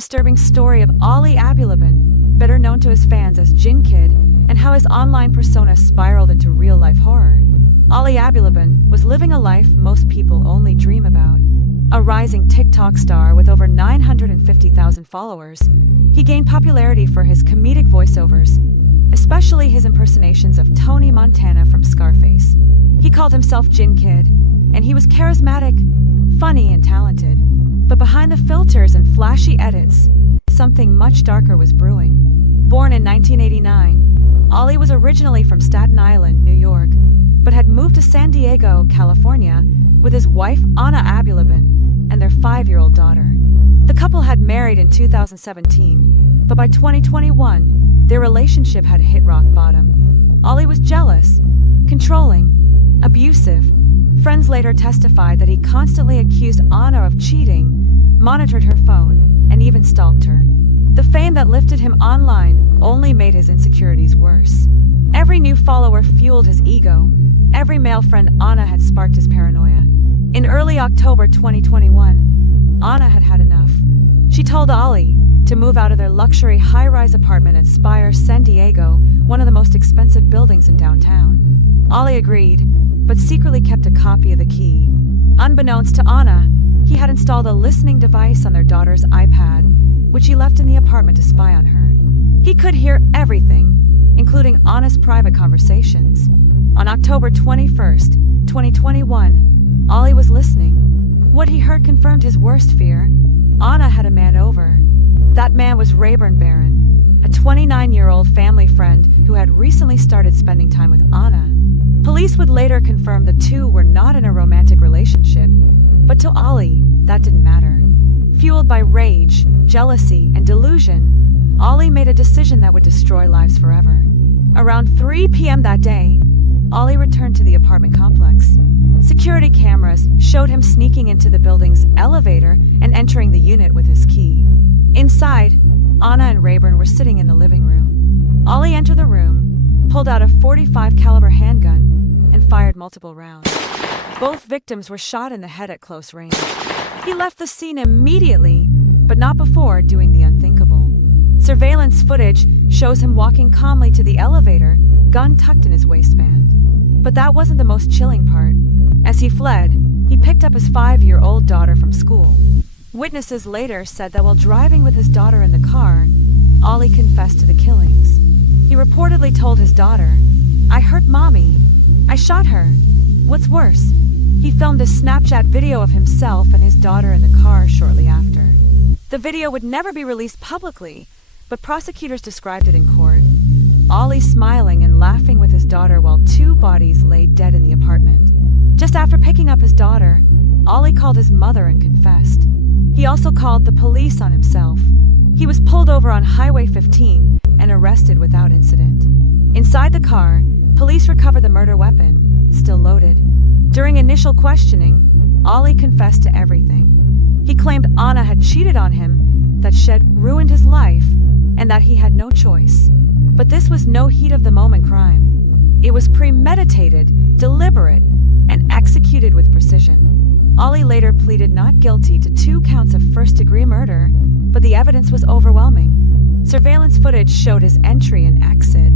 Disturbing story of Ali Abulabin, better known to his fans as Jinn Kid, and how his online persona spiraled into real-life horror. Ali Abulabin was living a life most people only dream about. A rising TikTok star with over 950,000 followers, he gained popularity for his comedic voiceovers, especially his impersonations of Tony Montana from Scarface. He called himself Jinn Kid, and he was charismatic, funny, and talented. But behind the filters and flashy edits, something much darker was brewing. Born in 1989, Ali was originally from Staten Island, New York, but had moved to San Diego, California, with his wife Anna Abulabin and their 5-year-old daughter. The couple had married in 2017, but by 2021, their relationship had hit rock bottom. Ali was jealous, controlling, abusive. Friends later testified that he constantly accused Anna of cheating, monitored her phone, and even stalked her. The fame that lifted him online only made his insecurities worse. Every new follower fueled his ego. Every male friend Anna had sparked his paranoia. In early October 2021, Anna had had enough. She told Ali to move out of their luxury high-rise apartment at Spire, San Diego, one of the most expensive buildings in downtown. Ali agreed, but secretly kept a copy of the key. Unbeknownst to Anna, he had installed a listening device on their daughter's iPad, which he left in the apartment to spy on her. He could hear everything, including Anna's private conversations. On October 21st, 2021, Ali was listening. What he heard confirmed his worst fear. Anna had a man over. That man was Rayburn Barron, a 29-year-old family friend who had recently started spending time with Anna. Police would later confirm the two were not in a romantic relationship, but to Ali, that didn't matter. Fueled by rage, jealousy, and delusion, Ali made a decision that would destroy lives forever. Around 3 p.m. that day, Ali returned to the apartment complex. Security cameras showed him sneaking into the building's elevator and entering the unit with his key. Inside, Anna and Rayburn were sitting in the living room. Ali entered the room, pulled out a .45 caliber handgun, and fired multiple rounds. Both victims were shot in the head at close range. He left the scene immediately, but not before doing the unthinkable. Surveillance footage shows him walking calmly to the elevator, gun tucked in his waistband. But that wasn't the most chilling part. As he fled, he picked up his 5-year-old daughter from school. Witnesses later said that while driving with his daughter in the car, Ali confessed to the killings. He reportedly told his daughter, "I hurt mommy. I shot her. What's worse?" He filmed a Snapchat video of himself and his daughter in the car shortly after. The video would never be released publicly, but prosecutors described it in court. Ali smiling and laughing with his daughter while 2 bodies lay dead in the apartment. Just after picking up his daughter, Ali called his mother and confessed. He also called the police on himself. He was pulled over on Highway 15 and arrested without incident. Inside the car, police recovered the murder weapon, still loaded. During initial questioning, Ali confessed to everything. He claimed Anna had cheated on him, that she had ruined his life, and that he had no choice. But this was no heat-of-the-moment crime. It was premeditated, deliberate, and executed with precision. Ali later pleaded not guilty to 2 counts of first-degree murder, but the evidence was overwhelming. Surveillance footage showed his entry and exit.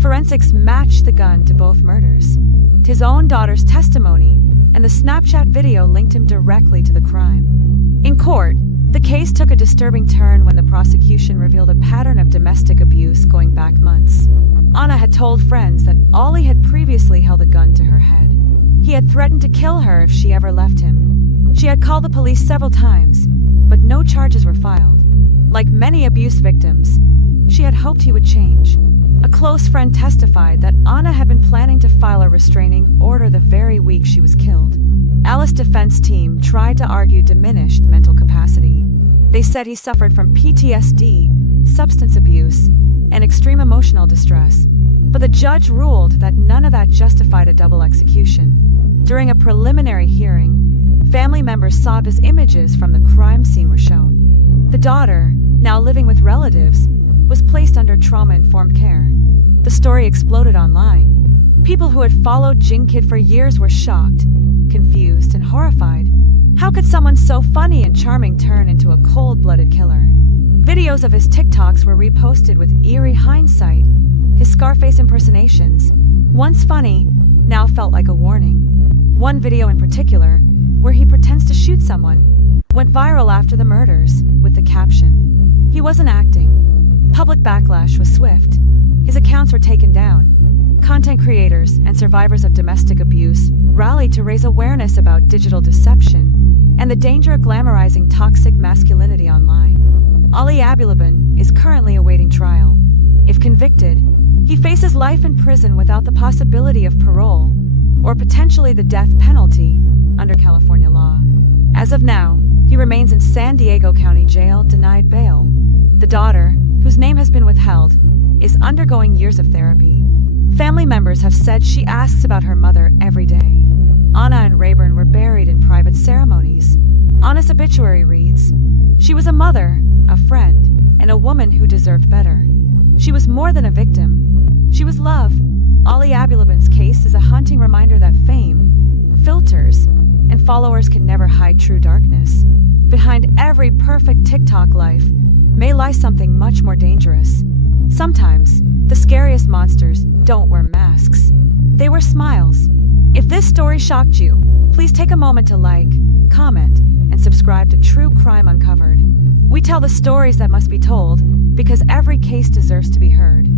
Forensics matched the gun to both murders. His own daughter's testimony and the Snapchat video linked him directly to the crime. In court, the case took a disturbing turn when the prosecution revealed a pattern of domestic abuse going back months. Anna had told friends that Ali had previously held a gun to her head. He had threatened to kill her if she ever left him. She had called the police several times, but no charges were filed. Like many abuse victims, she had hoped he would change. A close friend testified that Anna had been planning to file a restraining order the very week she was killed. Alice's defense team tried to argue diminished mental capacity. They said he suffered from PTSD, substance abuse, and extreme emotional distress. But the judge ruled that none of that justified a double execution. During a preliminary hearing, family members sobbed as images from the crime scene were shown. The daughter, now living with relatives, was placed under trauma-informed care. The story exploded online. People who had followed Jinn Kid for years were shocked, confused, and horrified. How could someone so funny and charming turn into a cold-blooded killer? Videos of his TikToks were reposted with eerie hindsight. His Scarface impersonations, once funny, now felt like a warning. One video in particular, where he pretends to shoot someone, went viral after the murders, with the caption, "He wasn't acting." Public backlash was swift. His accounts were taken down. Content creators and survivors of domestic abuse rallied to raise awareness about digital deception and the danger of glamorizing toxic masculinity online. Ali Abuelabon is currently awaiting trial. If convicted, he faces life in prison without the possibility of parole, or potentially the death penalty under California law. As of now, he remains in San Diego County Jail, denied bail. The daughter, whose name has been withheld, is undergoing years of therapy. Family members have said she asks about her mother every day. Anna and Rayburn were buried in private ceremonies. Anna's obituary reads, "She was a mother, a friend, and a woman who deserved better. She was more than a victim. She was love." Ali Abuelabon's case is a haunting reminder that fame, filters, and followers can never hide true darkness. Behind every perfect TikTok life may lie something much more dangerous. Sometimes, the scariest monsters don't wear masks. They wear smiles. If this story shocked you, please take a moment to like, comment, and subscribe to True Crime Uncovered. We tell the stories that must be told because every case deserves to be heard.